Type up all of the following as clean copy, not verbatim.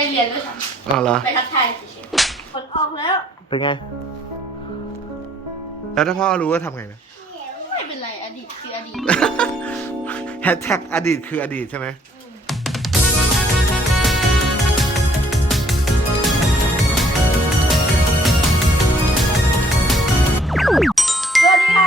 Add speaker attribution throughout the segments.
Speaker 1: ได้เรียนด้วยซ้
Speaker 2: อ๋อเหรอ
Speaker 1: ำไปทักทายเฉยๆผลออกแล้ว
Speaker 2: เป็นไง แล้วถ้าพ่อรู้ว่าทำไงนะ
Speaker 1: ไม่เป็นไรอดีตคืออดีต
Speaker 2: แฮชแท็กอดีตคืออดีตใช่ไหม
Speaker 3: สวัสดีค่ะ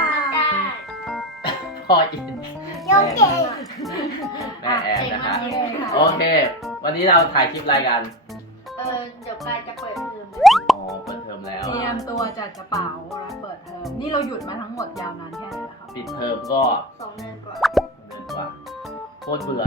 Speaker 4: พ่ออิน
Speaker 1: โยกเก่ง
Speaker 4: แม่แอนนะคะโอเค วันนี้เราถ่ายคลิปรายการ
Speaker 1: เดี๋ยวกายจะเปิดเทอม
Speaker 4: อ๋อเปิดเทอมแล้ว
Speaker 3: เตรียมตัวจัดกระเป๋าแล้วเปิดเทอมนี่เราหยุดมาทั้งหมดยาวนานแค่ไหนแล้วครับ
Speaker 4: ปิดเทอมก็
Speaker 1: 2 เดือนกว่า
Speaker 4: เดือนกว่าโคตรเบื่อ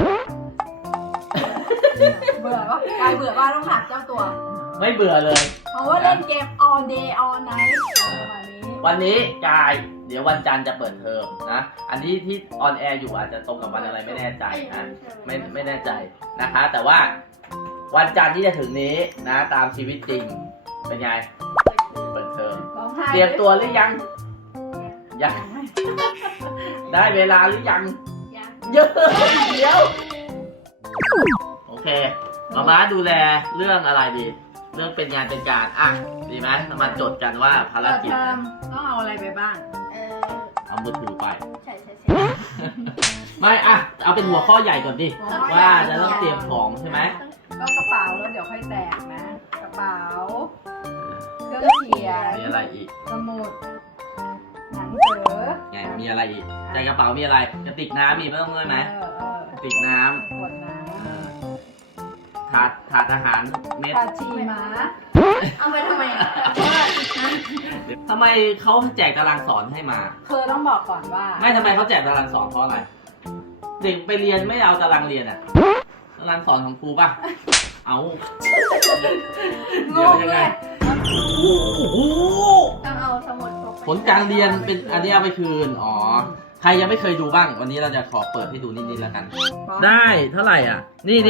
Speaker 3: เบื่อปะกายเบื่อว่าต้องถามเจ้าตัว
Speaker 4: ไม่เบื่อเลย
Speaker 3: เพราะว่าเล่นเกม all day all night ประมาณนี้
Speaker 4: วันนี้กายเดี๋ยววันจันทร์จะเปิดเทอมนะ อันนี้ที่ออนแอร์อยู่อาจจะตรงกับวันอะไรไม่แน่ใจนะไม่แน่ใจนะคะ แต่ว่าวันจันทร์ที่จะถึงนี้นะ ตามชีวิตจริงเป็นไงเปิดเทอม
Speaker 3: ร้องไห้
Speaker 4: เตรียมตัวหรือยังยังได้เวลาหรือยัง
Speaker 1: ยัง
Speaker 4: เยอะเดี๋ยวโอเคมาดูแลเรื่องอะไรดี เรื่องเป็นงานเป็นการอ่ะดีไหมมาจดกันว่าภาร
Speaker 3: เปิด
Speaker 4: กิจ
Speaker 3: เทอมต้องเอาอะไรไปบ้าง
Speaker 4: เอามือถือไป
Speaker 1: ใช่
Speaker 4: ไม่อ่ะเอาเป็นหัวข้อใหญ่ก่อนดิว่าจะต้องเตรียมของใช่ไหม
Speaker 3: ก็กระเป๋าแล้วเดี๋ยวค่อยแตกนะ กระเป๋าเครื่องเขียน
Speaker 4: มีอะไรอีก
Speaker 3: สมุดหนังสือ
Speaker 4: ไงมีอะไรอีกในกระเป๋ามีอะไรกระติกน้ำมีไม่ต้องด้วยไหม
Speaker 3: เออก
Speaker 4: ระติกน้
Speaker 3: ขวดน้
Speaker 4: ำถาดอาหารเม็ด
Speaker 3: ำตาชีม้า
Speaker 1: เอาไปทำไมอ่ะ
Speaker 4: ทำไมเขาแจกตารางสอนให้มา
Speaker 3: คือต้องบอกก่อนว่า
Speaker 4: ไม่ทำไมเขาแจกตารางสอนเพราะอะไร เด็กไปเรียนไม่เอาตารางเรียนอะตารางสอนของครูป่ะ เอา
Speaker 3: ง
Speaker 4: เดี๋ยว
Speaker 3: ง
Speaker 4: ยัง
Speaker 3: เล
Speaker 4: ไง
Speaker 3: ย
Speaker 4: โอ้โห
Speaker 1: ต้องเอาสมุดพกไป
Speaker 4: ผลการเรียนเป็นอันนี้เอาไปคืน อ๋อ ใครยังไม่เคยดูบ้าง วันนี้เราจะขอเปิดให้ดูนิดๆแล้วกัน ได้เท่าไหร่อ่ะ นี่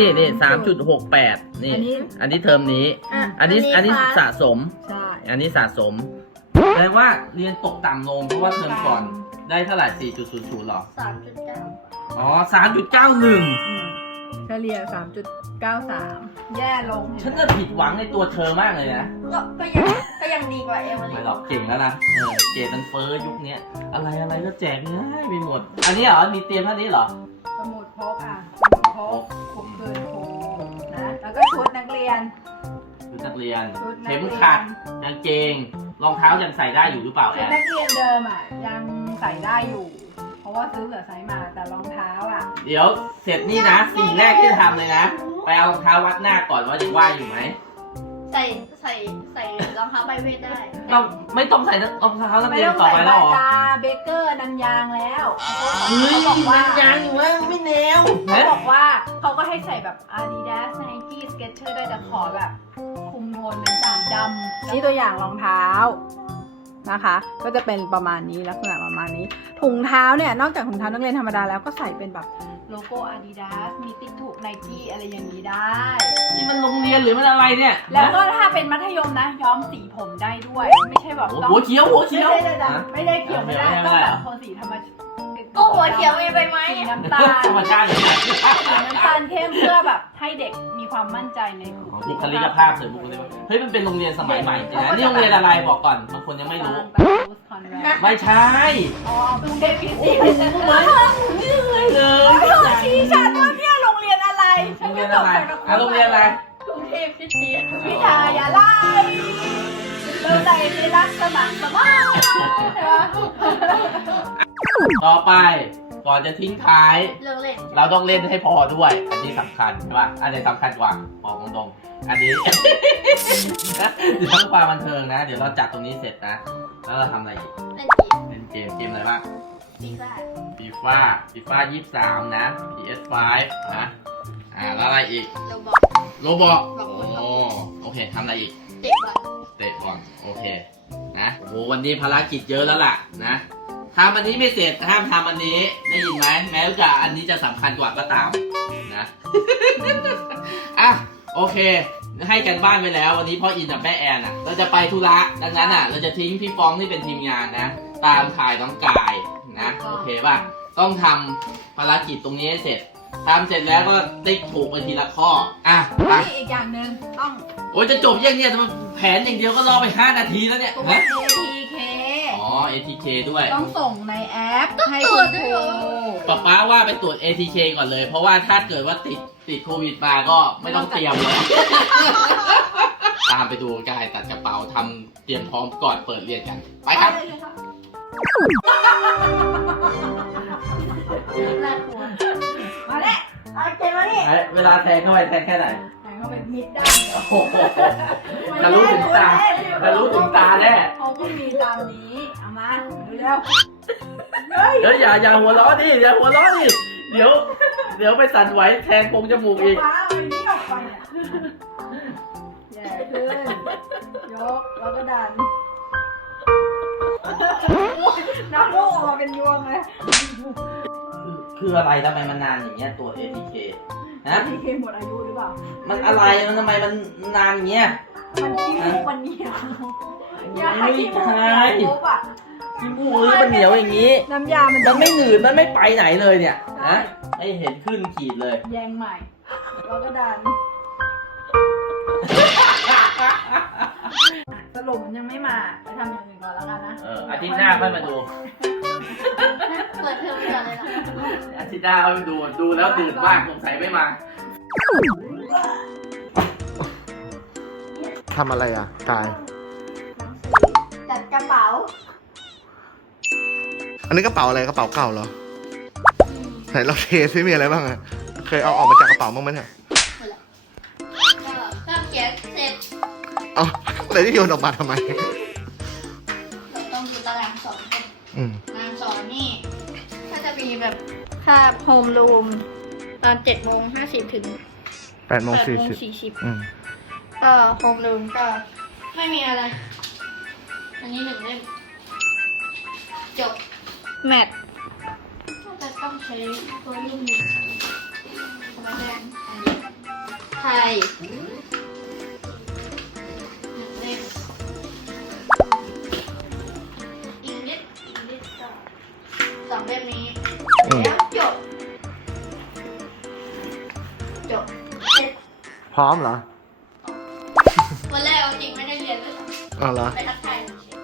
Speaker 4: 3.68 นี่ อันนี้เทอมนี้ อันนี้สะสม
Speaker 3: ใช่
Speaker 4: อันนี้สะสมแปลว่าเรียนตกต่ำลงเพราะว่าเทอมก่อนได้เท่าไหร่ 4.00 หรอ
Speaker 1: 3.9
Speaker 4: อ๋อ 3.91
Speaker 3: เฉลี่ย 3.93 แย่ลง
Speaker 4: ฉันจะผิดหวังในตัวเธอมากเลยนะ
Speaker 1: ก็ยังดีกว่าเอเวอร์
Speaker 4: ไม่
Speaker 1: ลี
Speaker 4: หรอกเก่งแล้วนะเกรดมันเฟ้อยุคเนี้ยอะไรก็แจกง่ายไปหมด อันนี้เหรอ มีเตรียมเท่านี้เหรอ
Speaker 3: สมุดพกสมุดพกคุมคืนครูนะ แล้วก็ชุดนักเรียน
Speaker 4: ชุดนักเรียน
Speaker 3: ชุดนัก
Speaker 4: เข็ม
Speaker 3: เรียน
Speaker 4: ขัดกางเกง รองเท้ายังใส่ได้อยู่หรือเปล่า
Speaker 3: ชุ
Speaker 4: แอ
Speaker 3: ด
Speaker 4: น
Speaker 3: นักเรียนเดิมยังใส่ได้อยู่ เพราะว่าซื้อเหลือไซส์มา แต่รองเท้า
Speaker 4: เดี๋ยวเสร็จนี่นะ สิ่งแรกที่จะทำเลยนะ ไปเอารองเท้าวัดหน้าก่อนว่ายังว่างอยู่ไหม
Speaker 1: ใส่รองเท้าใบเวทได้
Speaker 4: ต้องไม่ต้องใส่รองเท้านัก
Speaker 3: ไม่
Speaker 4: เรียน
Speaker 3: ต้อง
Speaker 4: ต่อ
Speaker 3: ใส่
Speaker 4: ไปแล้ว
Speaker 3: บา
Speaker 4: เหรอ
Speaker 3: จาเบเกอร์นันยางแล้ว
Speaker 4: เฮ้ย
Speaker 3: เขาบอกว่า
Speaker 4: ยังอยู่ว่าไม่แนว
Speaker 3: เขาบอกว่าเขาก็ให้ใส่แบบ Adidas Nike Skechers ได้แต่ขอแบบคุมโทนเป็นสีดำนี่ตัวอย่างรองเท้านะคะ ก็จะเป็นประมาณนี้ลักษณะประมาณนี้ ถุงเท้าเนี่ยนอกจากถุงเท้านักเรียนธรรมดาแล้วก็ใส่เป็นแบบโลโก้ Adidas มีติ๊กถูก Nike อะไรอย่างนี้ได้
Speaker 4: นี่มันโรงเรียนหรือมันอะไรเนี่ย
Speaker 3: แล้วก็ถ้าเป็นมัธยมนะ ย้อมสีผมได้ด้วย ไม่ใช่แบบ
Speaker 4: โอ้
Speaker 3: ต้อง
Speaker 4: หัวเขียวหัวเขียว
Speaker 3: ไม่ได้เขียวไม่ได้
Speaker 4: ไม่ได้
Speaker 3: ต้องแบบโทนสีธรรมชาติ
Speaker 1: ก็หัวเขียวมีใบไม้
Speaker 3: สี
Speaker 1: อะ
Speaker 3: น้ำตาล
Speaker 4: ธรรมชาติเลยนะ
Speaker 3: สีน้ำตาลเข้มเพื่อแบบให้เด็กมีความมั่นใจใน
Speaker 4: บุคลิกภาพเสริมบุคลิกภาพเฮ้ยมันเป็นโรงเรียนสมัยใหม่จริงนะนี่โรงเรียนอะไรบอกก่อนบางคนยังไม่รู้ ไม่ใช่
Speaker 3: อ๋อกรุงเทพคริสเตียน
Speaker 4: เลย
Speaker 3: ชี้ฉันว่าเนี่ยโรงเรียนอะไร
Speaker 4: โรงเรียนอะไรอ่ะโรงเรียนอะไร
Speaker 1: กรุงเทพคริสเตียน
Speaker 3: วิทยาลัยเราใจในรักสมัครสมานใช่ปะ
Speaker 4: ต่อไปก่อนจะทิ้งท้าย
Speaker 1: เลิกเล่น
Speaker 4: เราต้องเล่นให้พอด้วย อันนี้สำคัญใช่ป่ะอันไหนสำคัญกว่าบอกตรงๆอันนี้ เดี๋ยวความบันเทิงนะ เดี๋ยวเราจัดตรงนี้เสร็จนะ แล้วเราทำอะไรอีก
Speaker 1: เล่นเกม
Speaker 4: เล่นเกมอะไรบ้าง
Speaker 1: ฟีฟ่า
Speaker 4: FIFA 23 นะ PS5 นะแล้วอะไรอีก
Speaker 1: เราบอก
Speaker 4: โรบอก
Speaker 1: บอกคุณ
Speaker 4: โอเคทำอะไรอีก
Speaker 1: เด็กว่า
Speaker 4: เตะบอลโอเคนะโอ้วันนี้ภารกิจเยอะแล้วล่ะนะทำอันนี้ไม่เสร็จห้ามทำอันนี้ได้ยินไหมแม้ว่าอันนี้จะสำคัญกว่าก็ตามนะ อ่ะโอเค ให้กันบ้านไปแล้ววันนี้พ่ออินกับแม่แอนอ่ะเราจะไปธุระดังนั้นอ่ะ เราจะทิ้งพี่ฟองที่เป็นทีมงานนะ ตามถ่ายน้องกายนะโอเคป่ะต้องทำภารกิจตรงนี้ให้เสร็จทำเสร็จแล้วก็ติ๊กถูกไปทีละข้ออ่ะไป
Speaker 3: นี่อีกอย่างหนึ่งต้อง
Speaker 4: โอ้ยจะจบยังเนี่ยแผนอย่างเดียวก็รอไป5 นาทีแล้วเนี่ย
Speaker 3: ตัว
Speaker 4: ฮะ
Speaker 3: ATK
Speaker 4: อ๋อ ATK ด้วย
Speaker 3: ต้องส่งในแอปให้
Speaker 1: ตร
Speaker 3: คุ
Speaker 1: วจ
Speaker 3: ณ
Speaker 1: ด้
Speaker 3: ค
Speaker 1: วย
Speaker 3: รู
Speaker 1: เหรอ
Speaker 4: ป๊าว่าไปตรวจ ATK ก่อนเลย เพราะว่าถ้าเกิดว่าติดโควิดมาก็ไม่ต้องเตรียมเลย ตามไปดูกายตัดกระเป๋าทำเตรียมพร้อมก่อนเปิดเรียนกัน ไปครับ
Speaker 1: น่ากลัว
Speaker 3: มาแล้วเอาเกมมานี่
Speaker 4: เวลาแทงเข้าไปแทงแค่ไหน
Speaker 3: แทงเข้าไปมิดได้
Speaker 4: โอ้โหทะลุถึงตาทะลุถึงตาแน่
Speaker 3: เขาก็มีตามนี้เอามาดูเร็ว
Speaker 4: เดี๋ยวอย่าหัวล้อดิอย่าหัวล้อดิเดี๋ยวไปสั่นไหวแทงโพรงจมูกอีก
Speaker 3: ว้าวอันนี้ออกไปเนี่ยแย่ขึ้นยกแล้วก็ดันน้ำมูกออกมาเป็นยวงเลย
Speaker 4: คืออะไรทำไมมันนานอย่างเงี้ยตัว ATK ฮะ
Speaker 3: พี่เคหมดอายุหรือเปล่า
Speaker 4: มันอะไรมันทำไมมันนานอย่างเงี้ย
Speaker 3: มันขี้มูกมันเหนียวอย่าให้ขี้มูกเหนียวปุ๊บอ่ะ
Speaker 4: พี่มูกมันเหนียวอย่างงี้
Speaker 3: น้ำยามัน
Speaker 4: มันไม่หนืดมันไม่ไปไหนเลยเนี่ยนะไม่เห็นขึ้นขีดเลย
Speaker 3: แยงใหม่แล้วก็ดันสรุปมันยังไม่มาไปทำอย่างอื่นก่อนแล้วกันนะ
Speaker 4: อาทิตย์หน้าค่อยมาดู
Speaker 1: เปิดเทอมก่อนเลยเหรอ
Speaker 4: อาทิตย์หน้าค่อยมาดูแล้วตื่นมากสงสัยไม่มา
Speaker 2: ทำอะไรอ่ะ กาย
Speaker 1: จัดกระเป๋า
Speaker 2: อันนี้กระเป๋าอะไรกระเป๋าเก่าเหรอ ไหนเราเทซิมีอะไรบ้างอะเคยเอาออกมาจากกระเป๋าบ้างไหมเนี่ย
Speaker 1: ก็เขียนเสร็จ
Speaker 2: เอาแต่ที่โยนออกมาทำไม
Speaker 1: เราต้องดูตารางสอนก่อน
Speaker 2: อืม
Speaker 1: ตารางสอนนี่ก็จะมีแบบค่าโฮมรูมตอน7:50 ถึง
Speaker 2: 8:40
Speaker 1: 8:40
Speaker 2: อืม
Speaker 1: ก็โฮมรูมก็ไม่มีอะไร อันนี้1 เล่มจบแมทก็จะต้องใช้ตัวรุ่นนี้ธรรมดาอันนี้ไทย1 เล่มอังกฤษก็2 เล่มนี้
Speaker 2: อืม
Speaker 1: แล้วจบเสร็จ
Speaker 2: พร้อมเหรอ
Speaker 1: วันแรกเอาจริงไม่ได้เรียนเลย
Speaker 2: อ๋อเหรอ
Speaker 1: ไปทักทายเฉย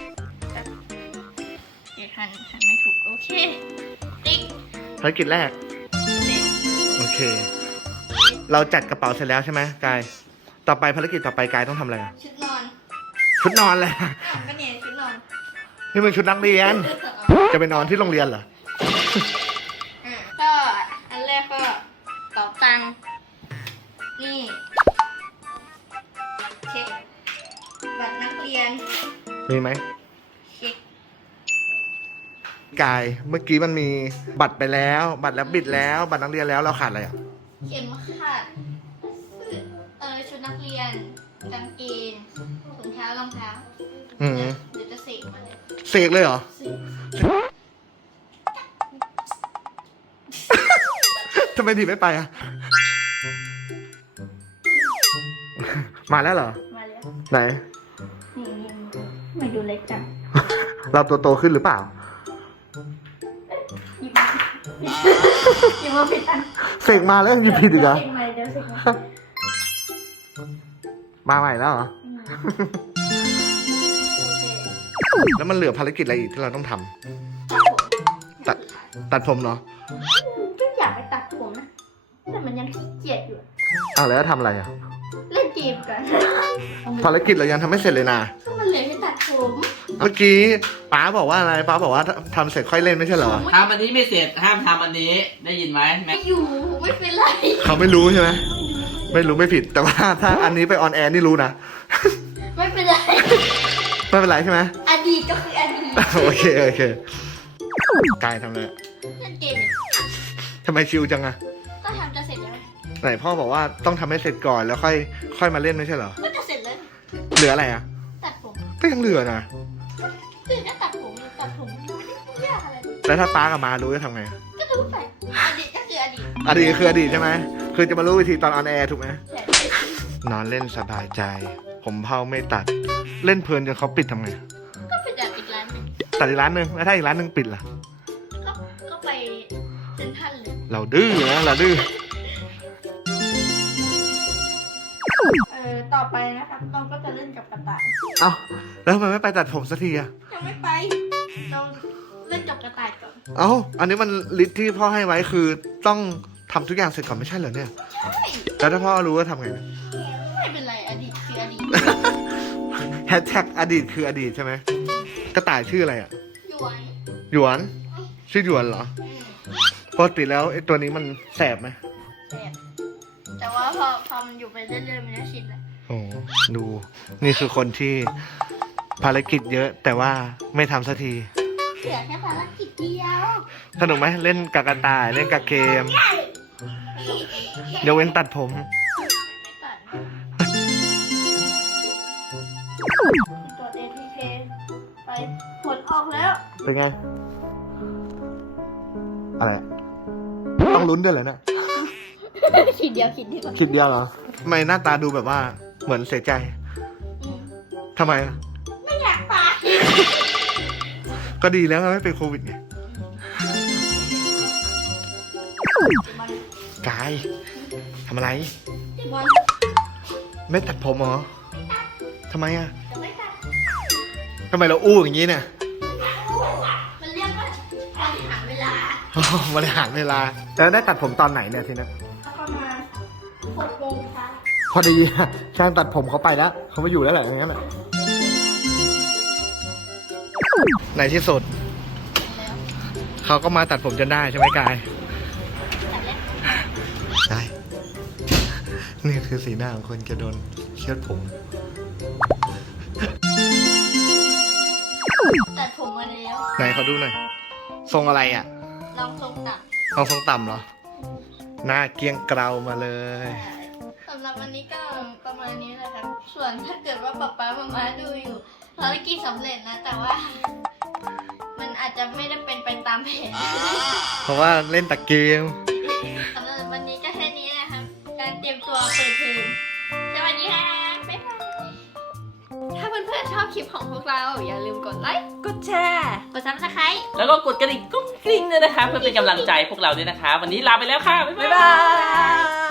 Speaker 1: ๆเดี๋ยวทันไม่ถูกโอเคติ๊ก
Speaker 2: ภารกิจแรก
Speaker 1: เสร็จ
Speaker 2: โอเค เราจัดกระเป๋าเสร็จแล้วใช่ไหมกาย ต่อไปภารกิจต่อไปกายต้องทำอะไรอะ
Speaker 1: ชุดนอน
Speaker 2: ชุดนอนเลย
Speaker 1: อ้าวก็เนี่ยชุดนอน
Speaker 2: นี่มันชุดนักเรียน จะไปนอนที่โรงเรียนเหรอ
Speaker 1: ก็อันแรกก็เป๋าตังค์นี่เช็คบัตรนักเรียน
Speaker 2: มีไหม
Speaker 1: เช็ค
Speaker 2: กาย เมื่อกี้มันมีบัตรไปแล้ว บัตรแล้วบิดแล้ว บัตรนักเรียนแล้วเราขาดอะไรอ่ะ
Speaker 1: เขียนว่าขาดชุดนักเรียนกางเกงถุงเท้ารองเท้า
Speaker 2: อืม
Speaker 1: เดี๋ยวจะเสกมาเลย
Speaker 2: เสกเลยเหรอ ทำไมถีบไม่ไปอ่ะ มาแล้วเหรอ
Speaker 1: มาแล้ว
Speaker 2: ไหน
Speaker 1: นี่ไม่ดูเล็กจัง
Speaker 2: เราตัวโตขึ้นหรือเปล่า
Speaker 1: หยิบมาหยิบมาผิดอัน
Speaker 2: เสกมาแล้วยังหยิบผิดอีกเหรอ
Speaker 1: เสกใหม่เดี๋ยวเสกใหม่
Speaker 2: มาใหม่แล้วเหรอ
Speaker 1: โอเค
Speaker 2: แล้วมันเหลือภารกิจอะไรอีกที่เราต้องทำ ตัดผมเหรอ
Speaker 1: ก็อยากไปตัดผมนะ แต่มันยังขี้เกียจอยู่อะ
Speaker 2: อ้าวแล้วทำอะไรอ่ะ
Speaker 1: เล่นเกมกัน
Speaker 2: ภารกิจเรายังทำไม่เสร็จเลยนะ
Speaker 1: ก็มันเหลือแค่ตัดผม
Speaker 2: เมื่อกี้ป้าบอกว่าอะไร ป้าบอกว่าทำเสร็จค่อยเล่นไม่ใช่เหรอ
Speaker 4: ทำอันนี้ไม่เสร็จห้ามทำอันนี้ได้ยินไหมแม็
Speaker 1: ไม่
Speaker 4: ก
Speaker 1: อยู่ไม่เป็นไร
Speaker 2: เขาไม่รู้ใช่ไหม ไม่รู้ไม่ผิด แต่ว่าถ้าอันนี้ไปออนแอร์นี่รู้นะ
Speaker 1: ไม่เป็นไร
Speaker 2: ไม่เป็นไรใช่ไหม
Speaker 1: อดีตก็คืออดีต
Speaker 2: โอเคโอเค กายทำเลย
Speaker 1: เล่นเกมเนี่ย
Speaker 2: ทำไมชิวจังอะ
Speaker 1: ก็ทำจะเสร็จแล้ว
Speaker 2: ไหนพ่อบอกว่าต้องทำให้เสร็จก่อนแล้วค่อยมาเล่นไม่ใช่เหรอ
Speaker 1: ก็จะเสร็จแล้ว
Speaker 2: เหลืออะไรอะ
Speaker 1: ตัดผม
Speaker 2: ก็ยังเหลือนะ
Speaker 1: ตื่นก็ตัดผมตัดผมไม่ได้ยากอะไร
Speaker 2: แล้วถ้าป้ากับมารู้จะทำไง
Speaker 1: ก็รู้ไปอดีตก็คืออดีต
Speaker 2: อดีตคืออดีตใช่ไหม คือจะมารู้วิธีตอนออนแอร์ถูกไหม
Speaker 1: แต่
Speaker 2: นอนเล่นสบายใจ ผมเผาไม่ตัด เล่นเพลินจนเขาปิดทำไง
Speaker 1: ก็ไปจัดอีกร้านหนึ่ง
Speaker 2: ตัดอีกร้านหนึ่งแล้วถ้าอีกร้านหนึ่งปิดล่ะ
Speaker 1: ก็ไปเซ็นทรัลเลย
Speaker 2: เราดื้อนะเราดื้อ
Speaker 1: ต่อไปนะครับเราก็จะเล่นกับกระต่าย
Speaker 2: เอ้าแล้วทำไมไม่ไปตัดผมสักทีอะ
Speaker 1: ยังไม่ไป เราเล่นกับกระต่ายก่อน
Speaker 2: เอ้าอันนี้มันลิสต์ที่พ่อให้ไว้คือต้องทำทุกอย่างเสร็จก่อนไม่ใช่เหรอเนี่ย แล้วถ้าพ่อรู้ว่าทำไง
Speaker 1: ไม่เป็นไรอดีตคืออดีต
Speaker 2: แฮชแท็กอดีตคืออดีตใช่ไหมกระต่ายชื่ออะไรอะ
Speaker 1: หยวน
Speaker 2: หยวน ชื่อหยวนเหรอปกติแล้วไอ้ตัวนี้มันแสบไหม
Speaker 1: แสบแต่ว่าพอมันอยู่ไปเรื่อยๆมันก็ชินแล้ว
Speaker 2: โอ้ดู นี่คือคนที่ภารกิจเยอะ แต่ว่าไม่ทำสักที
Speaker 1: เหลือแค่ภารกิจเดียว
Speaker 2: สนุกไหมเล่นกับกระต่ายเล่นกับเกมยกเว้นตัดผม
Speaker 1: ไม่ตัดตรวจ ATK ไปผลออกแล้ว
Speaker 2: เป็นไง อะไร ต้องลุ้นด้วยเหรอเนี่ย
Speaker 1: ขีดเดียวขีดเดียว
Speaker 2: คิดเดียวเหรอทำไมหน้าตาดูแบบว่าเหมือนเสียใจ
Speaker 1: อืม
Speaker 2: ทำไมอะ
Speaker 1: ไม่อยากไป
Speaker 2: ก็ดีแล้วไงไม่เป็นโควิดไง
Speaker 1: มัน
Speaker 2: กายทำอะไร
Speaker 1: มัน
Speaker 2: ไม่ตัดผมเหรอทำไมอะ
Speaker 1: จะไม่ตัด
Speaker 2: ทำไมเราอู้อย่างนี้เนี่ย
Speaker 1: มันเรียกว่าการหาเวลา
Speaker 2: บริหารเวลาแล้วได้ตัดผมตอนไหนเนี่ยทีนี้
Speaker 1: ประมาณ6 โมงเช้า
Speaker 2: พอดีช่างตัดผมเขาไปแล้วเขาไม่อยู่แล้วแหละอย่างนั้นแหละในที่สุด
Speaker 1: แล้ว
Speaker 2: เขาก็มาตัดผมจนได้ใช่ไหมกาย
Speaker 1: ตัดแล้ว
Speaker 2: ได้ นี่คือสีหน้าของคนจะโดนเชือดผม
Speaker 1: ตัดผมมาแล้ว
Speaker 2: ไหนเขาดูหน่อยทรงอะไรอ่ะ
Speaker 1: ลองทรงตัด
Speaker 2: ลองทรงต่ำเหรอ หน้าเกรียงเกลามาเลย
Speaker 1: สำหรับวันนี้ก็ประมาณนี้แหละครับ ส่วนถ้าเกิดว่าป๊าป๊ามาดูอยู่ภารกิจสำเร็จนะ แต่ว่า มันอาจจะไม่ได้เป็นไปตามแผน
Speaker 2: เพราะว่าเล่นแต่เกม
Speaker 1: สำหรับวันนี้ก็แค่นี้นะครับ การเตรียมตัวเปิดเทอมสวัสดีค่ะบ๊ายบายถ้าเพื่อนๆชอบคลิปของพวกเรา อย่าลืมกดไลค์
Speaker 3: กดแชร์
Speaker 1: กดซับสไครต์
Speaker 4: แล้วก็กดกระดิ่งกุ้งกริ้งด้วยนะคะ เพื่อเป็นกำลังใจพวกเราด้วยนะคะ วันนี้ลาไปแล้วค่ะ บ๊าย
Speaker 3: บ๊าย
Speaker 4: บา
Speaker 3: บาย ย